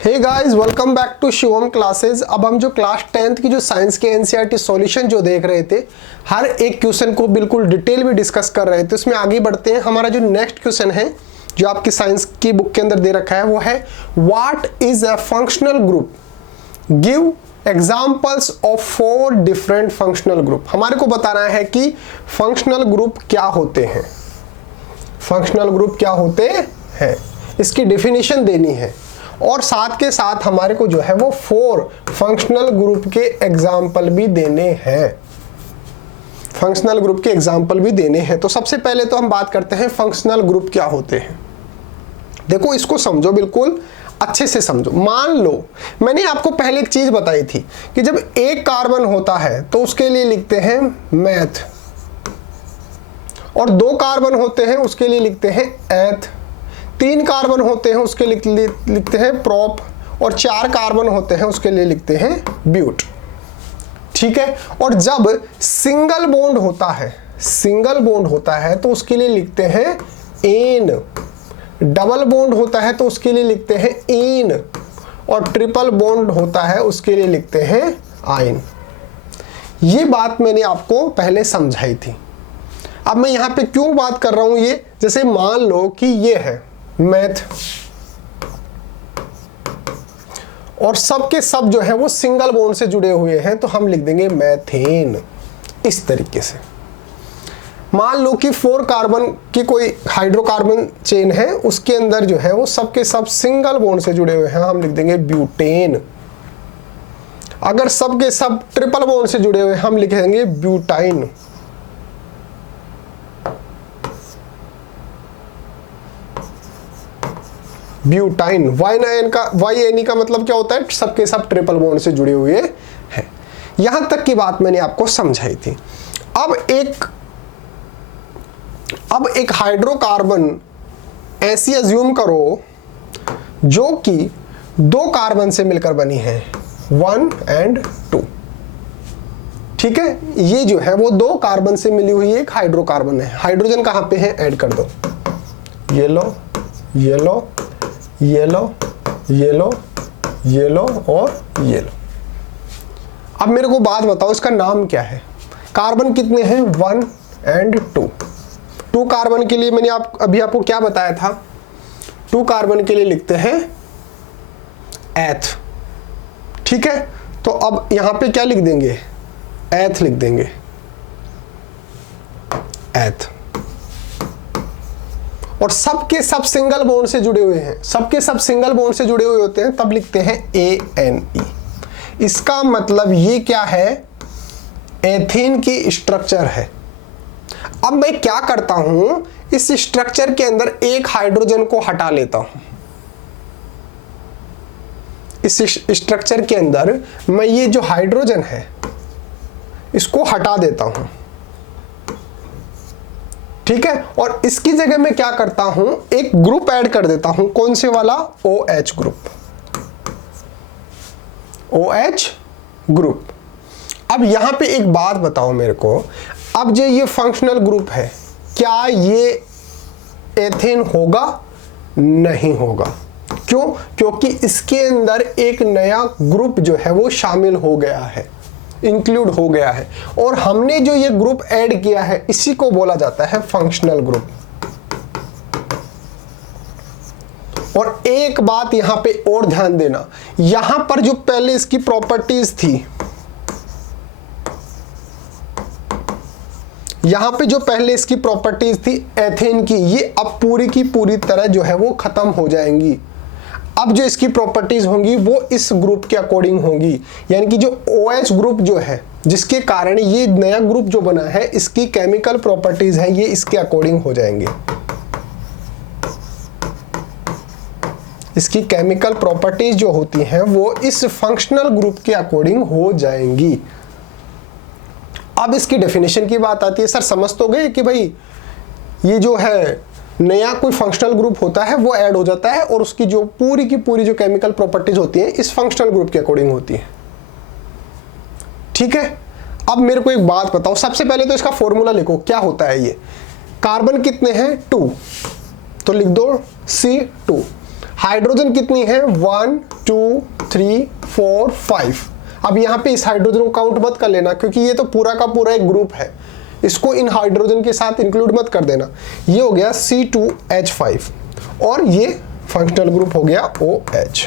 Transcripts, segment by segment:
Hey guys, welcome back to Shivam classes. अब हम जो क्लास 10th की जो साइंस के एनसीईआरटी सॉल्यूशन जो देख रहे थे, हर एक क्वेश्चन को बिल्कुल डिटेल में डिस्कस कर रहे थे। उसमें आगे बढ़ते हैं। हमारा जो नेक्स्ट क्वेश्चन है जो आपकी साइंस की बुक के अंदर दे रखा है वो है what is a functional group, give examples of 4 different functional group. हमारे को बताना है कि फंक्शनल ग्रुप क्या होते हैं, फंक्शनल ग्रुप क्या होते हैं, इसकी डेफिनेशन देनी है और साथ के साथ हमारे को जो है वो 4 फंक्शनल ग्रुप के एग्जाम्पल भी देने हैं, फंक्शनल ग्रुप के एग्जाम्पल भी देने हैं। तो सबसे पहले तो हम बात करते हैं फंक्शनल ग्रुप क्या होते हैं। देखो, इसको समझो, बिल्कुल अच्छे से समझो। मान लो मैंने आपको पहले एक चीज बताई थी कि जब एक कार्बन होता है तो उसके लिए लिखते हैं मैथ, और 2 कार्बन होते हैं उसके लिए लिखते हैं एथ, 3 कार्बन होते हैं उसके लिए लिखते हैं प्रोप, और 4 कार्बन होते हैं उसके लिए लिखते हैं ब्यूट। ठीक है। और जब सिंगल बॉन्ड होता है तो उसके लिए लिखते हैं एन, डबल बॉन्ड होता है तो उसके लिए लिखते हैं इन, और ट्रिपल बॉन्ड होता है उसके लिए लिखते हैं आइन। ये बात मैंने आपको पहले समझाई थी। अब मैं यहां पे क्यों बात कर रहा हूं ये, जैसे मान लो कि ये है मैथ और सब के सब जो है वो सिंगल बॉन्ड से जुड़े हुए हैं, तो हम लिख देंगे मैथेन। इस तरीके से मान लो कि 4 कार्बन की कोई हाइड्रोकार्बन चेन है, उसके अंदर जो है वो सब के सब सिंगल बॉन्ड से जुड़े हुए हैं, हम लिख देंगे ब्यूटेन। अगर सब के सब ट्रिपल बॉन्ड से जुड़े हुए हैं, हम लिखेंगे ब्यूटाइन। ब्यूटाइन। वाई का मतलब क्या होता है, सबके सब ट्रिपल बॉन्ड से जुड़े हुए हैं। यहां तक की बात मैंने आपको समझाई थी। अब एक हाइड्रोकार्बन ऐसी अज्यूम करो जो कि 2 कार्बन से मिलकर बनी है, 1 और 2। ठीक है। ये जो है वो 2 कार्बन से मिली हुई एक हाइड्रोकार्बन है। हाइड्रोजन कहां पे है, ऐड कर दो, yellow yellow yellow yellow yellow और येलो। अब मेरे को बात बताओ, इसका नाम क्या है। कार्बन कितने हैं, 1 और 2। 2 कार्बन के लिए मैंने अभी आपको क्या बताया था, 2 कार्बन के लिए लिखते हैं एथ। ठीक है। तो अब यहां पे क्या लिख देंगे, एथ लिख देंगे, एथ। और सबके सब सिंगल बॉन्ड से जुड़े हुए हैं, सबके सब सिंगल बॉन्ड से जुड़े हुए होते हैं, तब लिखते हैं ANE। इसका मतलब ये क्या है, एथेन की स्ट्रक्चर है। अब मैं क्या करता हूं, इस स्ट्रक्चर के अंदर एक हाइड्रोजन को हटा लेता हूं। इस स्ट्रक्चर के अंदर मैं ये जो हाइड्रोजन है इसको हटा देता हूं। ठीक है। और इसकी जगह मैं क्या करता हूं, एक ग्रुप ऐड कर देता हूं। कौन से वाला, OH ग्रुप, OH ग्रुप। अब यहां पे एक बात बताओ मेरे को, अब जो ये फंक्शनल ग्रुप है, क्या ये एथेन होगा, नहीं होगा। क्यों, क्योंकि इसके अंदर एक नया ग्रुप जो है वो शामिल हो गया है, इंक्लूड हो गया है, और हमने जो ये ग्रुप ऐड किया है इसी को बोला जाता है फंक्शनल ग्रुप। और एक बात यहां पे और ध्यान देना, यहां पर जो पहले इसकी प्रॉपर्टीज थी, यहां पे जो पहले इसकी प्रॉपर्टीज थी एथेन की, ये अब पूरी की पूरी तरह जो है वो खत्म हो जाएंगी। अब जो इसकी प्रॉपर्टीज होंगी वो इस ग्रुप के अकॉर्डिंग होंगी, यानी कि जो OH ग्रुप जो है, जिसके कारण ये नया ग्रुप जो बना है, इसकी केमिकल प्रॉपर्टीज हैं ये इसके अकॉर्डिंग हो जाएंगे। इसकी केमिकल प्रॉपर्टीज जो होती हैं वो इस फंक्शनल ग्रुप के अकॉर्डिंग हो जाएंगी। अब इसकी डेफिनेशन की बात आती है। सर समझ तो गए कि भाई ये जो है नया कोई फंक्शनल ग्रुप होता है वो ऐड हो जाता है और उसकी जो पूरी की पूरी जो केमिकल प्रॉपर्टीज होती हैं इस फंक्शनल ग्रुप के अकॉर्डिंग होती है। ठीक है। अब मेरे को एक बात बताओ, सबसे पहले तो इसका फॉर्मूला लिखो, क्या होता है ये। कार्बन कितने हैं, 2, तो लिख दो C2। हाइड्रोजन कितनी है, 1 2 3 4 5। अब यहाँ पे इस हाइड्रोजन को काउंट मत कर लेना क्योंकि ये तो पूरा का पूरा एक ग्रुप है, इसको इन हाइड्रोजन के साथ इंक्लूड मत कर देना। ये हो गया C2H5 और ये फंक्शनल ग्रुप हो गया OH।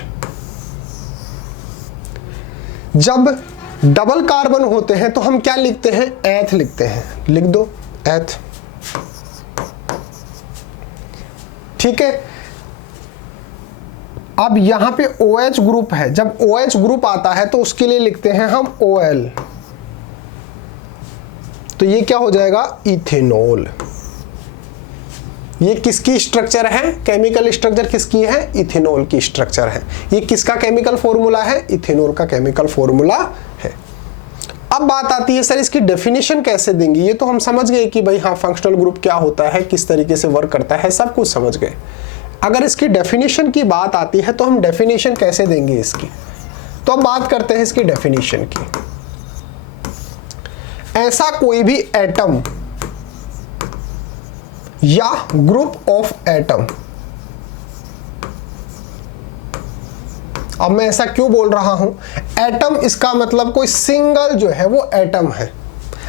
जब डबल कार्बन होते हैं तो हम क्या लिखते हैं, एथ लिखते हैं, लिख दो एथ, ठीक है। अब यहां पे OH ग्रुप है, जब OH ग्रुप आता है तो उसके लिए लिखते हैं हम OL, तो ये क्या हो जाएगा, इथेनॉल। ये किसकी स्ट्रक्चर है, केमिकल स्ट्रक्चर किसकी है, इथेनॉल की स्ट्रक्चर है। ये किसका केमिकल फॉर्मूला है, इथेनॉल का केमिकल फॉर्मूला है। अब बात आती है सर इसकी डेफिनेशन कैसे देंगे। ये तो हम समझ गए कि भाई हाँ फंक्शनल ग्रुप क्या होता है, किस तरीके से वर्क करता है, सब कुछ समझ गए। अगर इसकी डेफिनेशन की बात आती है तो हम डेफिनेशन कैसे देंगे इसकी, तो अब बात करते हैं इसकी डेफिनेशन की। ऐसा कोई भी एटम या ग्रुप ऑफ एटम, अब मैं ऐसा क्यों बोल रहा हूं, एटम इसका मतलब कोई सिंगल जो है वो एटम है।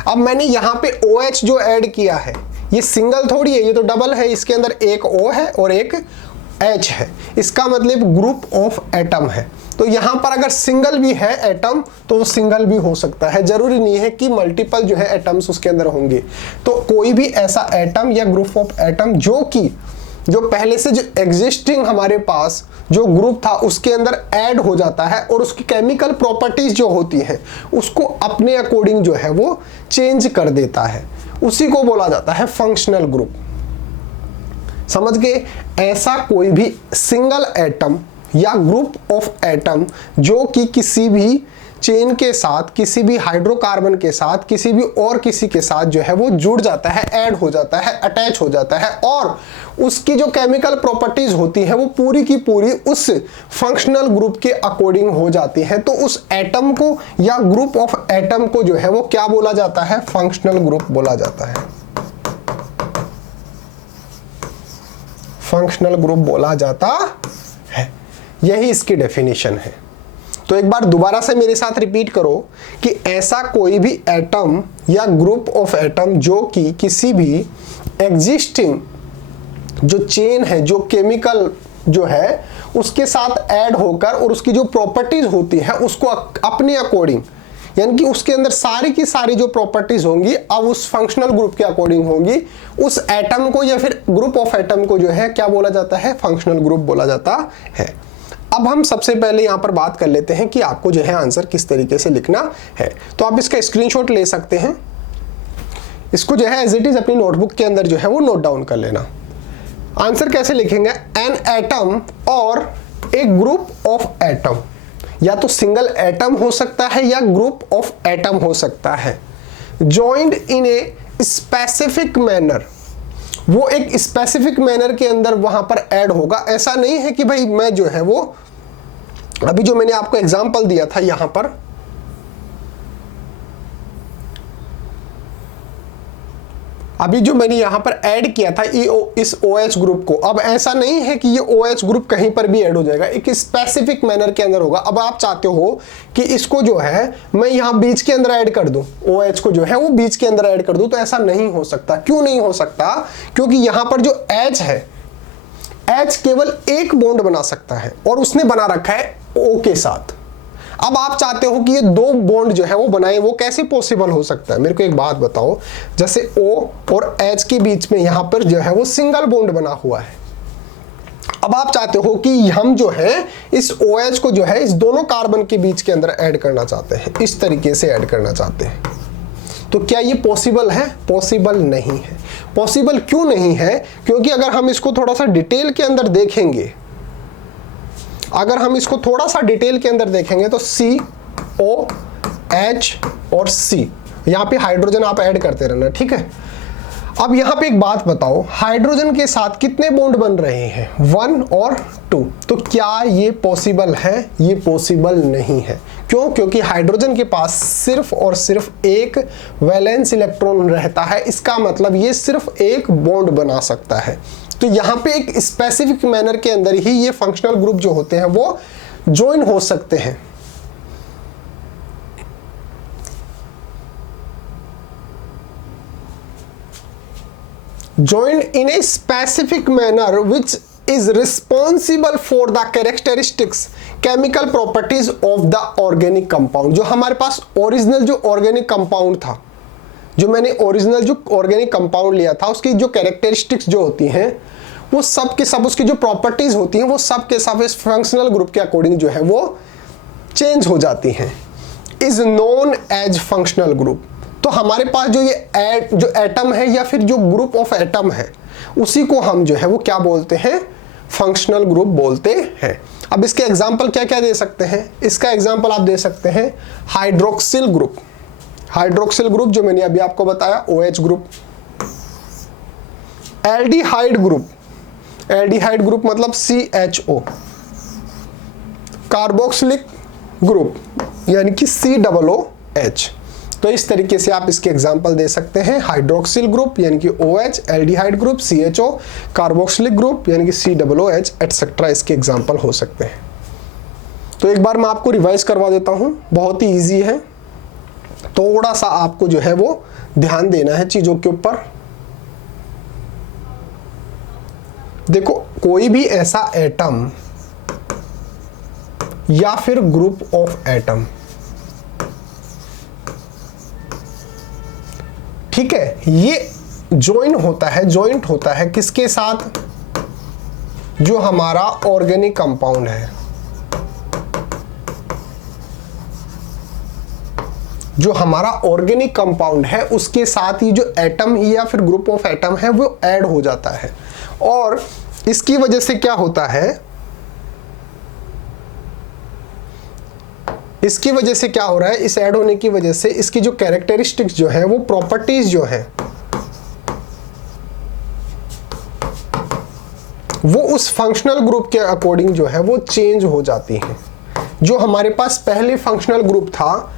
अब मैंने यहां पे OH जो ऐड किया है ये सिंगल थोड़ी है, ये तो डबल है, इसके अंदर एक O है और एक H है, इसका मतलब ग्रुप ऑफ एटम है। तो यहां पर अगर सिंगल भी है एटम तो वो सिंगल भी हो सकता है, जरूरी नहीं है कि मल्टीपल जो है एटम्स उसके अंदर होंगे। तो कोई भी ऐसा एटम या ग्रुप ऑफ एटम जो पहले से जो एग्जिस्टिंग हमारे पास जो ग्रुप था उसके अंदर ऐड हो जाता है और उसकी केमिकल प्रॉपर्टीज जो होती हैं उसको अपने अकॉर्डिंग जो है वो चेंज कर देता है, उसी को बोला जाता है फंक्शनल ग्रुप। समझ गए, ऐसा कोई भी सिंगल एटम या ग्रुप ऑफ एटम जो कि किसी भी चेन के साथ, किसी भी हाइड्रोकार्बन के साथ, किसी भी और किसी के साथ जो है वो जुड़ जाता है, ऐड हो जाता है, अटैच हो जाता है और उसकी जो केमिकल प्रॉपर्टीज होती है वो पूरी की पूरी उस फंक्शनल ग्रुप के अकॉर्डिंग हो जाती है। तो उस एटम को या ग्रुप ऑफ एटम को जो है वो क्या बोला जाता है, फंक्शनल ग्रुप बोला जाता है, फंक्शनल ग्रुप बोला जाता है। यही इसकी डेफिनेशन है। तो एक बार दोबारा से मेरे साथ रिपीट करो कि ऐसा कोई भी एटम या ग्रुप ऑफ एटम जो कि किसी भी एग्जिस्टिंग जो चेन है, जो केमिकल जो है उसके साथ ऐड होकर और उसकी जो प्रॉपर्टीज होती है उसको अपने अकॉर्डिंग, यानी कि उसके अंदर सारी की सारी जो प्रॉपर्टीज होंगी अब उस फंक्शनल ग्रुप के अकॉर्डिंग होंगी, उस एटम को या फिर ग्रुप ऑफ एटम को जो है क्या बोला जाता है, फंक्शनल ग्रुप बोला जाता है। अब हम सबसे पहले यहां पर बात कर लेते हैं कि आपको जो है आंसर किस तरीके से लिखना है। तो आप इसका स्क्रीनशॉट ले सकते हैं, इसको जो है एज इट इज अपनी नोटबुक के अंदर जो है वो नोट डाउन कर लेना। आंसर कैसे लिखेंगे, एन एटम और ए ग्रुप ऑफ एटम, या तो सिंगल एटम हो सकता है या ग्रुप ऑफ एटम हो सकता है, joined in a specific manner, वो एक स्पेसिफिक मैनर के अंदर वहां पर ऐड होगा। ऐसा नहीं है कि भाई मैं जो है वो अभी जो मैंने आपको एग्जांपल दिया था यहां पर, अभी जो मैंने यहां पर ऐड किया था इस OH ग्रुप को, अब ऐसा नहीं है कि ये OH ग्रुप कहीं पर भी ऐड हो जाएगा, एक स्पेसिफिक मैनर के अंदर होगा। अब आप चाहते हो कि इसको जो है मैं यहां बीच के अंदर ऐड कर दूं, OH को जो है वो बीच के अंदर ऐड कर दूं, तो ऐसा नहीं हो सकता। क्यों नहीं हो सकता, क्योंकि यहां पर जो H है, H केवल एक बॉन्ड बना सकता है और उसने बना रखा है O के साथ। अब आप चाहते हो कि ये दो बॉन्ड जो है वो बनाए, वो कैसे पॉसिबल हो सकता है, मेरे को एक बात बताओ। जैसे O और H के बीच में यहां पर जो है वो सिंगल बॉन्ड बना हुआ है, अब आप चाहते हो कि हम जो है इस OH को जो है इस दोनों कार्बन के बीच के अंदर ऐड करना चाहते हैं, इस तरीके से ऐड करना चाहते हैं, तो क्या ये पॉसिबल है? पॉसिबल नहीं है। पॉसिबल क्यों नहीं है? क्योंकि अगर हम इसको थोड़ा सा डिटेल के अंदर देखेंगे, अगर हम इसको थोड़ा सा डिटेल के अंदर देखेंगे तो CO, H और C, यहां पे हाइड्रोजन आप ऐड करते रहना, ठीक है। अब यहां पे एक बात बताओ, हाइड्रोजन के साथ कितने बॉन्ड बन रहे हैं, 1 और 2, तो क्या ये पॉसिबल है? ये पॉसिबल नहीं है। क्यों? क्योंकि हाइड्रोजन के पास सिर्फ और सिर्फ एक वैलेंस इलेक्ट्रॉन रहता है, इसका मतलब ये सिर्फ एक बॉन्ड बना सकता है। तो यहाँ पे एक स्पेसिफिक मैनर के अंदर ही ये फंक्शनल ग्रुप जो होते हैं वो ज्वाइन हो सकते हैं। Joined in a specific manner which is responsible for the characteristics chemical properties of the organic compound। जो हमारे पास ओरिजिनल जो ऑर्गेनिक कंपाउंड था, जो मैंने ओरिजिनल जो ऑर्गेनिक कंपाउंड लिया था, उसकी जो कैरेक्टरिस्टिक्स जो होती हैं वो सब के सब, उसकी जो प्रॉपर्टीज होती हैं वो सब के सब इस फंक्शनल ग्रुप के अकॉर्डिंग जो है वो चेंज हो जाती हैं। Is known as functional group. तो हमारे पास जो ये जो एटम है या फिर जो ग्रुप ऑफ एटम है उसी को हम जो है वो क्या बोलते हैं, फंक्शनल ग्रुप बोलते हैं। अब इसके एग्जांपल क्या क्या दे सकते हैं? इसका एग्जांपल आप दे सकते हैं हाइड्रोक्सिल ग्रुप। हाइड्रोक्सिल ग्रुप जो मैंने अभी आपको बताया OH group. Aldehyde group, aldehyde group मतलब CHO। कार्बोक्सिलिक ग्रुप यानी कि COOH। तो इस तरीके से आप इसके एग्जाम्पल दे सकते हैं। हाइड्रोक्सिल ग्रुप यानी कि OH, aldehyde group CHO, carboxylic group यानी कि COOH एटसेट्रा इसके एग्जाम्पल हो सकते हैं। तो एक बार मैं आपको रिवाइज करवा देता हूं, बहुत ही इजी है, थोड़ा सा आपको जो है वो ध्यान देना है चीजों के ऊपर। देखो, कोई भी ऐसा एटम या फिर ग्रुप ऑफ एटम, ठीक है, ये ज्वाइंट होता है किसके साथ? जो हमारा ऑर्गेनिक कंपाउंड है, जो हमारा ऑर्गेनिक कंपाउंड है उसके साथ ही जो एटम या फिर ग्रुप ऑफ एटम है वो ऐड हो जाता है। और इसकी वजह से क्या होता है, इसकी वजह से क्या हो रहा है, इस ऐड होने की वजह से इसकी जो कैरेक्टरिस्टिक्स जो है वो प्रॉपर्टीज जो है वो उस फंक्शनल ग्रुप के अकॉर्डिंग जो है वो चेंज हो जाती हैं। जो हमारे पास पहले फंक्शनल ग्रुप था,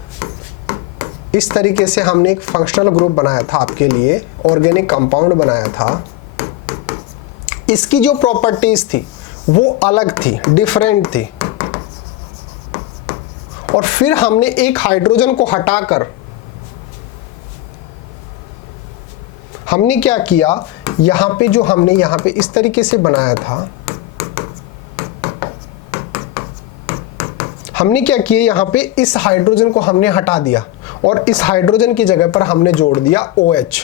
इस तरीके से हमने एक फंक्शनल ग्रुप बनाया था आपके लिए, ऑर्गेनिक कंपाउंड बनाया था, इसकी जो प्रॉपर्टीज थी वो अलग थी, डिफरेंट थी। और फिर हमने एक हाइड्रोजन को हटाकर हमने क्या किया, यहां पे जो हमने यहां पे इस तरीके से बनाया था, हमने क्या किया, यहां पे इस हाइड्रोजन को हमने हटा दिया और इस हाइड्रोजन की जगह पर हमने जोड़ दिया OH।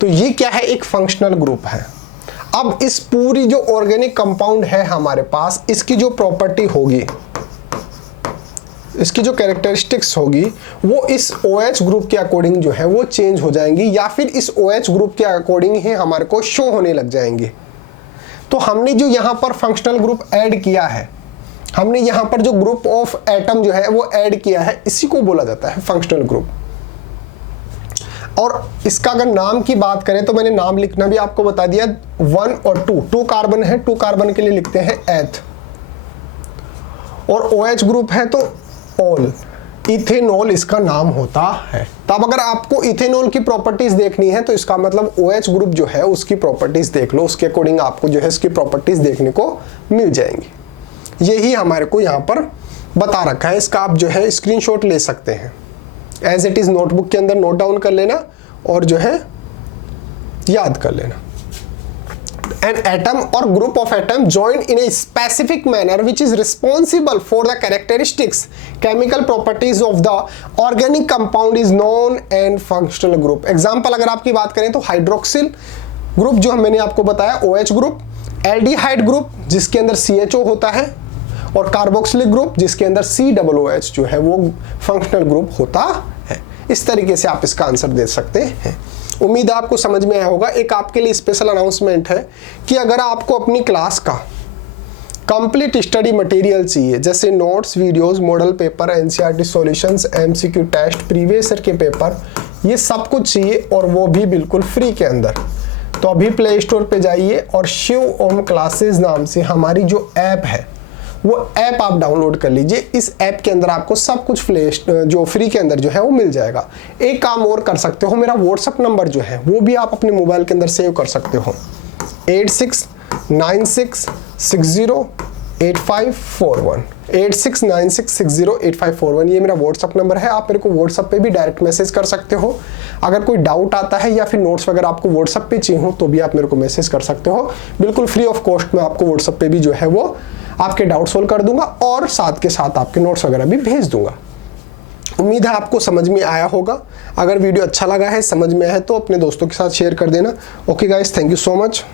तो ये क्या है, एक फंक्शनल ग्रुप है। अब इस पूरी जो ऑर्गेनिक कंपाउंड है हमारे पास, इसकी जो प्रॉपर्टी होगी, इसकी जो कैरेक्टरिस्टिक्स होगी वो इस OH ग्रुप के अकॉर्डिंग जो है वो चेंज हो जाएंगी या फिर इस OH ग्रुप के अकॉर्डिंग ही हमारे को शो होने लग जाएंगे। तो हमने जो यहाँ पर फंक्शनल ग्रुप ऐड किया है, हमने यहाँ पर जो ग्रुप ऑफ एटम जो है वो ऐड किया है, इसी को बोला जाता है फंक्शनल ग्रुप। और इसका अगर नाम की बात करें तो मैंने नाम लिखना भी आपको बता दिया, 1 और 2 कार्बन है, 2 कार्बन के लिए लिखते हैं एथ, और OH ग्रुप है तो ऑल, इथेनॉल इसका नाम होता है। तब अगर आपको इथेनॉल की प्रॉपर्टीज देखनी है तो इसका मतलब OH ग्रुप जो है उसकी प्रॉपर्टीज देख लो, उसके अकॉर्डिंग आपको जो है इसकी प्रॉपर्टीज देखने को मिल जाएंगी। यही हमारे को यहाँ पर बता रखा है, इसका आप जो है स्क्रीनशॉट ले सकते हैं, एज इट इज नोटबुक के अंदर नोट डाउन कर लेना और जो है याद कर लेना। An atom or group of atom joined in a specific manner which is responsible for the characteristics, chemical properties of the organic compound is known and functional group। Example अगर आपकी बात करें तो हाइड्रोक्सिल ग्रुप जो मैंने आपको बताया OH group, aldehyde group जिसके अंदर CHO होता है, और कार्बोक्सिलिक ग्रुप जिसके अंदर COOH जो है वो फंक्शनल ग्रुप होता है। इस तरीके से आप इसका आंसर दे सकते हैं। उम्मीद आपको समझ में आया होगा। एक आपके लिए स्पेशल अनाउंसमेंट है कि अगर आपको अपनी क्लास का कंप्लीट स्टडी मटेरियल चाहिए, जैसे notes, videos, model paper, NCERT solutions, MCQ test, previous year के पेपर, ये सब कुछ चाहिए और वो भी बिल्कुल फ्री के अंदर, तो अभी प्ले स्टोर पे जाइए और शिव ओम क्लासेस नाम से हमारी जो ऐप है वो ऐप आप डाउनलोड कर लीजिए। इस ऐप के अंदर आपको सब कुछ जो फ्री के अंदर जो है वो मिल जाएगा। एक काम और कर सकते हो, मेरा व्हाट्सएप नंबर जो है वो भी आप अपने मोबाइल के अंदर सेव कर सकते हो। 8696608541 8696608541 ये मेरा व्हाट्सअप नंबर है। आप मेरे को व्हाट्सअप पे भी डायरेक्ट मैसेज कर सकते हो। अगर कोई डाउट आता है या फिर नोट्स वगैरह आपको व्हाट्सअप पे चाहिए हो तो भी आप मेरे को मैसेज कर सकते हो। बिल्कुल फ्री ऑफ कॉस्ट में आपको व्हाट्सअप पे भी जो है वो आपके डाउट सोल्व कर दूंगा और साथ के साथ आपके नोट्स वगैरह भी भेज दूंगा। उम्मीद है आपको समझ में आया होगा। अगर वीडियो अच्छा लगा है, समझ में आया है तो अपने दोस्तों के साथ शेयर कर देना। Okay guys, thank you so much.